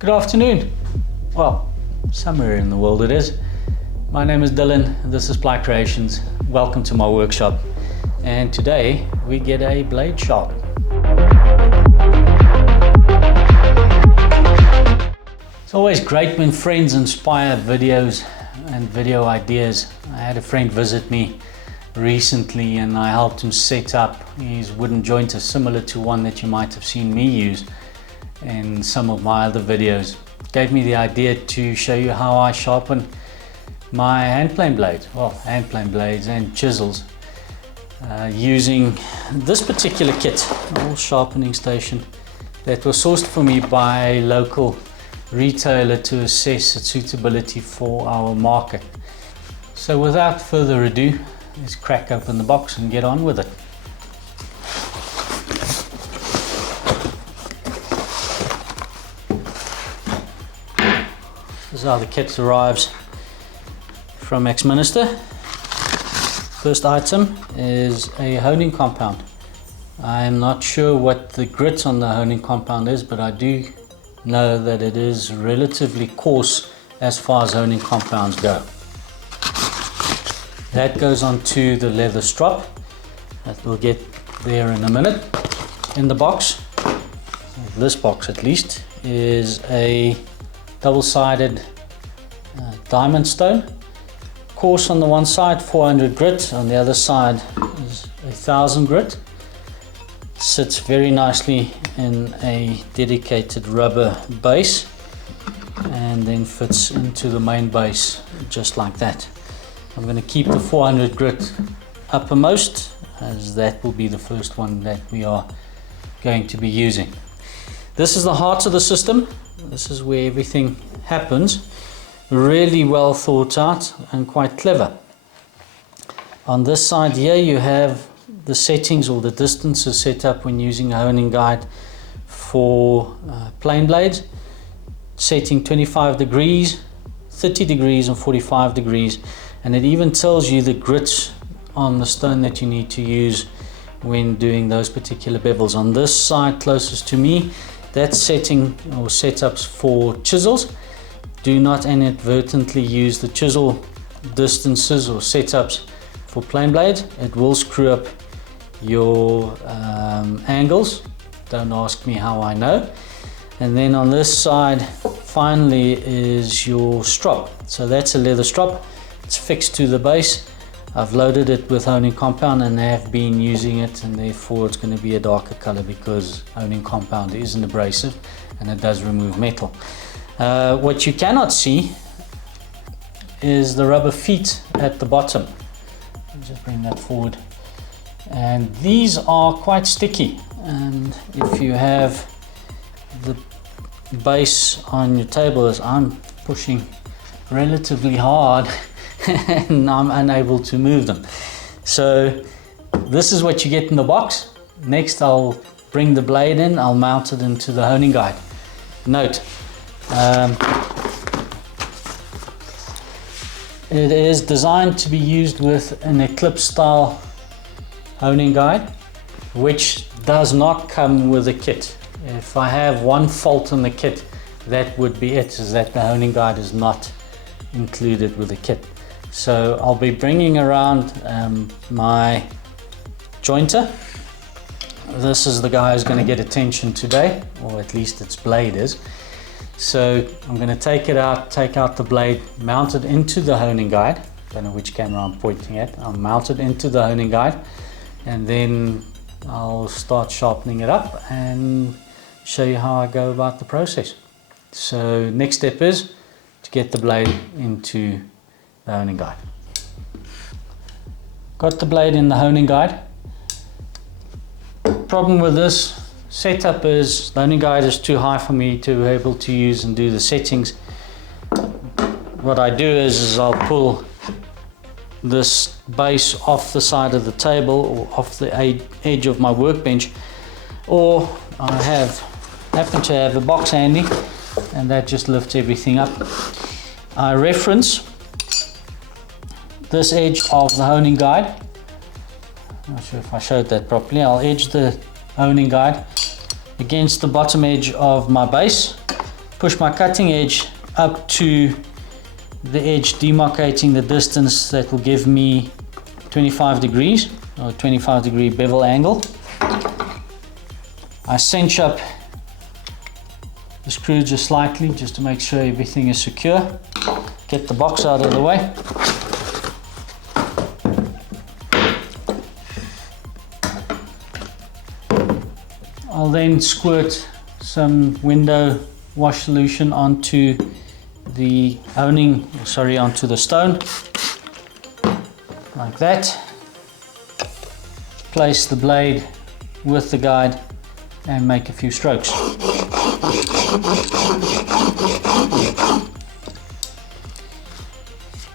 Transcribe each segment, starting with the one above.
Good afternoon. Well, somewhere in the world it is. My name is Dylan, and this is PlyCreations. Welcome to my workshop. And today we get a blade sharp. It's always great when friends inspire videos and video ideas. I had a friend visit me recently and I helped him set up his wooden jointer similar to one that you might have seen me use in some of my other videos. Gave me the idea to show you how I sharpen my hand plane blades, and chisels using this particular kit, a sharpening station that was sourced for me by a local retailer to assess its suitability for our market. So without further ado, let's crack open the box and get on with it. This is how the kit arrives from Axminster. First item is a honing compound. I'm not sure what the grit on the honing compound is, but I do know that it is relatively coarse as far as honing compounds go. That goes onto the leather strop that we'll get there in a minute. In the box, this box at least, is a double-sided diamond stone. Coarse on the one side, 400 grit, on the other side is 1000 grit. Sits very nicely in a dedicated rubber base and then fits into the main base just like that. I'm going to keep the 400 grit uppermost, as that will be the first one that we are going to be using. This is the heart of the system. This is where everything happens. Really well thought out and quite clever. On this side here you have the settings or the distances set up when using a honing guide for plane blades. Setting 25 degrees, 30 degrees and 45 degrees. And it even tells you the grit on the stone that you need to use when doing those particular bevels. On this side closest to me, that's setting or setups for chisels. Do not inadvertently use the chisel distances or setups for plane blades. It will screw up your angles. Don't ask me how I know. And then on this side finally is your strop. So that's a leather strop. It's fixed to the base. I've loaded it with honing compound and have been using it, and therefore it's going to be a darker color because honing compound is an abrasive and it does remove metal. What you cannot see is the rubber feet at the bottom. I'll just bring that forward. And these are quite sticky, and if you have the base on your table, as I'm pushing relatively hard and I'm unable to move them. So this is what you get in the box. Next I'll bring the blade in, I'll mount it into the honing guide. Note, it is designed to be used with an eclipse style honing guide, which does not come with a kit. If I have one fault in the kit, that would be it, is that the honing guide is not included with the kit. So I'll be bringing around my jointer. This is the guy who's going to get attention today, or at least its blade is. So I'm going to take it out, take out the blade, mount it into the honing guide. Don't know which camera I'm pointing at. I'll mount it into the honing guide, and then I'll start sharpening it up and show you how I go about the process. So next step is to get the blade into the honing guide. Got the blade in the honing guide. Problem with this setup is the honing guide is too high for me to be able to use and do the settings. What I do is I'll pull this base off the side of the table or off the edge of my workbench, or I happen to have a box handy, and that just lifts everything up. I reference this edge of the honing guide. I'm not sure if I showed that properly. I'll edge the honing guide against the bottom edge of my base, push my cutting edge up to the edge, demarcating the distance that will give me 25 degrees or 25 degree bevel angle. I cinch up the screw just slightly, just to make sure everything is secure. Get the box out of the way. I'll then squirt some window wash solution onto the onto the stone, like that. Place the blade with the guide and make a few strokes.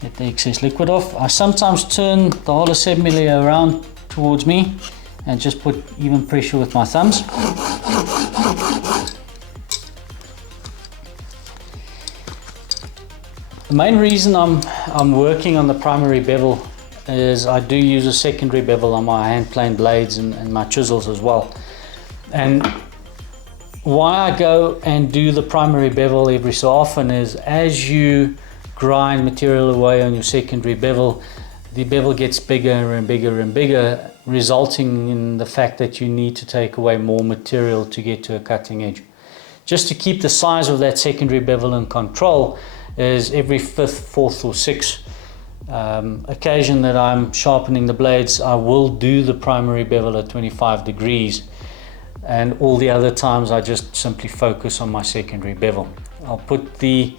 Get the excess liquid off. I sometimes turn the whole assembly around towards me and just put even pressure with my thumbs. The main reason I'm working on the primary bevel is I do use a secondary bevel on my hand plane blades and my chisels as well. And why I go and do the primary bevel every so often is, as you grind material away on your secondary bevel, the bevel gets bigger and bigger and bigger, resulting in the fact that you need to take away more material to get to a cutting edge. Just to keep the size of that secondary bevel in control, is every fifth, fourth or sixth occasion that I'm sharpening the blades, I will do the primary bevel at 25 degrees, and all the other times I just simply focus on my secondary bevel. I'll put the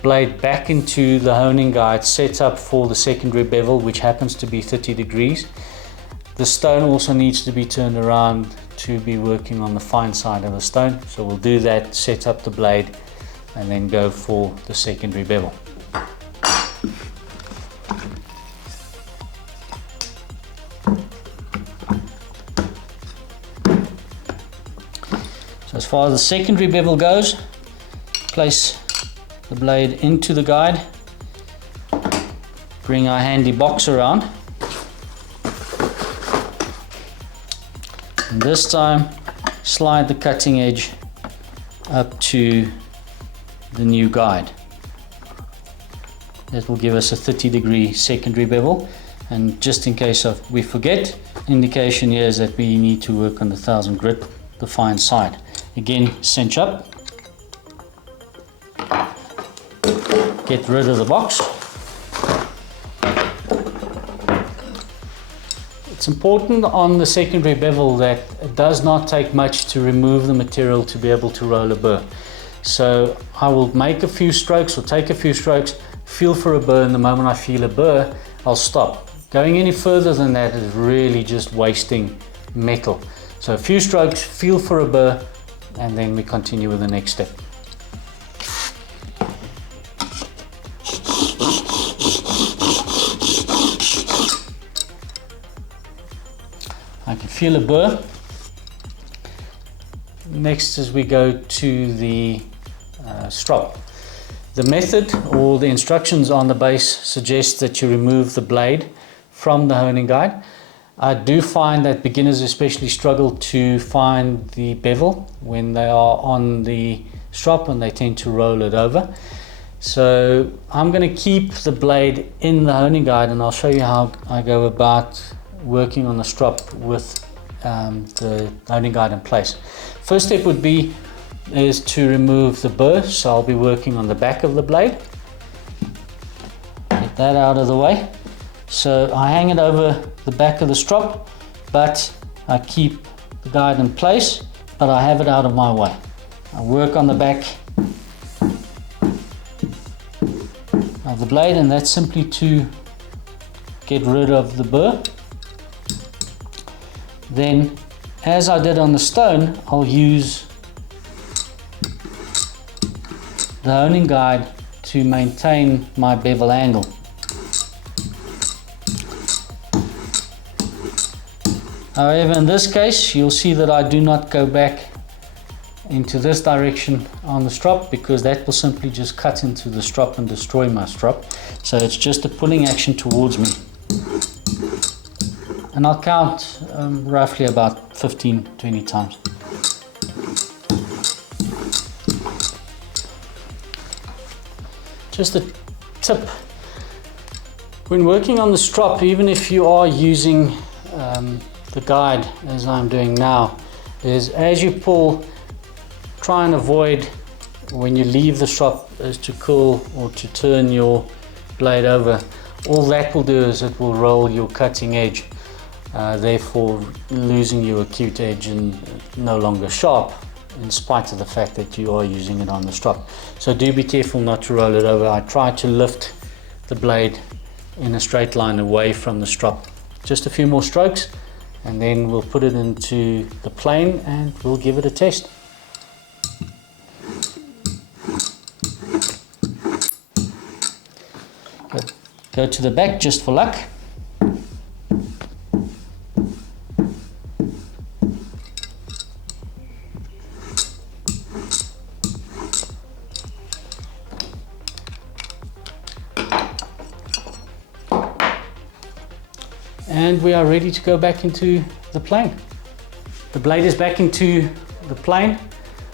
blade back into the honing guide set up for the secondary bevel, which happens to be 30 degrees. The stone also needs to be turned around to be working on the fine side of the stone, so we'll do that, set up the blade, and then go for the secondary bevel. So as far as the secondary bevel goes, place the blade into the guide, bring our handy box around, and this time slide the cutting edge up to the new guide. That will give us a 30 degree secondary bevel, and just in case we forget, indication here is that we need to work on the 1000 grit, the fine side. Again, cinch up, get rid of the box. It's important on the secondary bevel that it does not take much to remove the material to be able to roll a burr. So I will make a few strokes or take a few strokes, feel for a burr, and the moment I feel a burr, I'll stop. Going any further than that is really just wasting metal. So a few strokes, feel for a burr, and then we continue with the next step. I can feel a burr. Next, as we go to the strop. The method or the instructions on the base suggest that you remove the blade from the honing guide. I do find that beginners especially struggle to find the bevel when they are on the strop, and they tend to roll it over. So I'm going to keep the blade in the honing guide, and I'll show you how I go about working on the strop with the honing guide in place. First step is to remove the burr, so I'll be working on the back of the blade. Get that out of the way. So I hang it over the back of the strop, but I keep the guide in place, but I have it out of my way. I work on the back of the blade, and that's simply to get rid of the burr. Then, as I did on the stone, I'll use the honing guide to maintain my bevel angle. However, in this case, you'll see that I do not go back into this direction on the strop, because that will simply just cut into the strop and destroy my strop. So it's just a pulling action towards me. And I'll count roughly about 15-20 times. Just a tip. When working on the strop, even if you are using the guide as I'm doing now, is as you pull, try and avoid when you leave the strop is to curl or to turn your blade over. All that will do is it will roll your cutting edge, therefore losing your acute edge and no longer sharp, in spite of the fact that you are using it on the strop. So do be careful not to roll it over. I try to lift the blade in a straight line away from the strop. Just a few more strokes and then we'll put it into the plane and we'll give it a test. Go to the back just for luck. And we are ready to go back into the plane. The blade is back into the plane.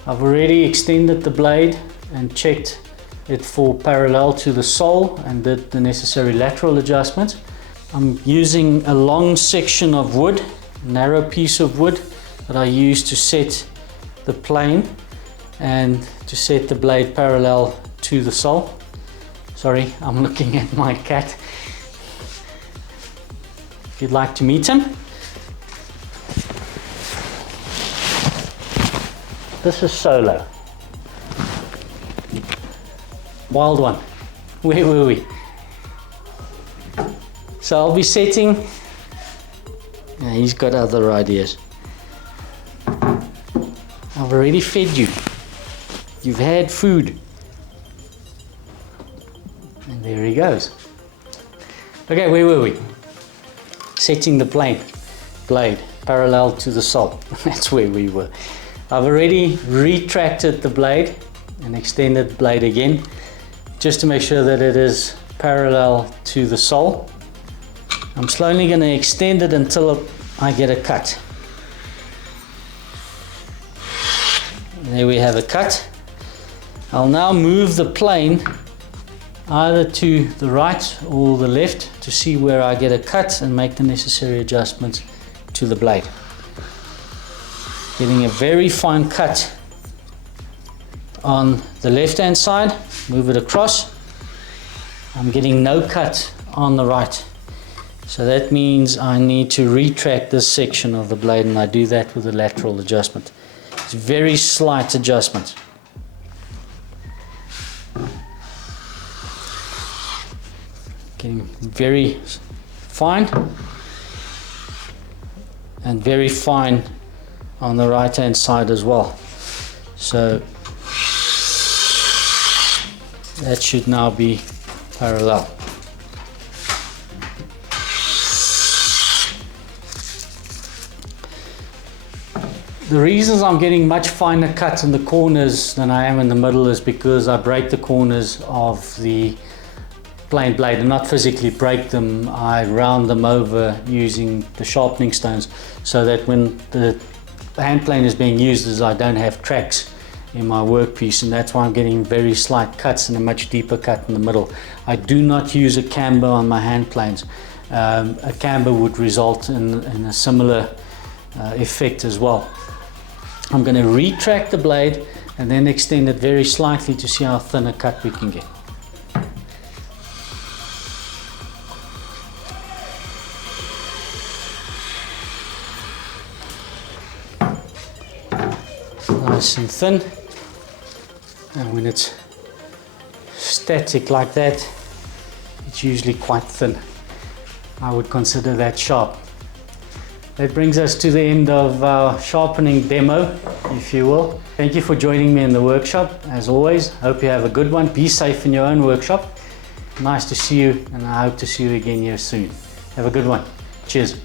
I've already extended the blade and checked it for parallel to the sole and did the necessary lateral adjustment. I'm using a long section of wood, narrow piece of wood that I use to set the plane and to set the blade parallel to the sole. Sorry, I'm looking at my cat. If you'd like to meet him. This is Solo. Wild one. Where were we? So I'll be setting. Yeah, he's got other ideas. I've already fed you. You've had food. And there he goes. Okay, where were we? Setting the blade parallel to the sole. That's where we were. I've already retracted the blade and extended the blade again, just to make sure that it is parallel to the sole. I'm slowly going to extend it until I get a cut. There we have a cut. I'll now move the plane either to the right or the left to see where I get a cut and make the necessary adjustments to the blade. Getting a very fine cut on the left hand side, move it across. I'm getting no cut on the right. So that means I need to retract this section of the blade, and I do that with a lateral adjustment. It's a very slight adjustment. Getting very fine and very fine on the right hand side as well. So that should now be parallel. The reasons I'm getting much finer cuts in the corners than I am in the middle is because I break the corners of the plain blade, and not physically break them, I round them over using the sharpening stones, so that when the hand plane is being used, as I don't have tracks in my workpiece, and that's why I'm getting very slight cuts and a much deeper cut in the middle. I do not use a camber on my hand planes. A camber would result in a similar effect as well. I'm going to retract the blade and then extend it very slightly to see how thin a cut we can get. Nice and thin, and when it's static like that, it's usually quite thin. I would consider that sharp. That brings us to the end of our sharpening demo, if you will. Thank you for joining me in the workshop. As always, hope you have a good one. Be safe in your own workshop. Nice to see you, and I hope to see you again here soon. Have a good one. Cheers.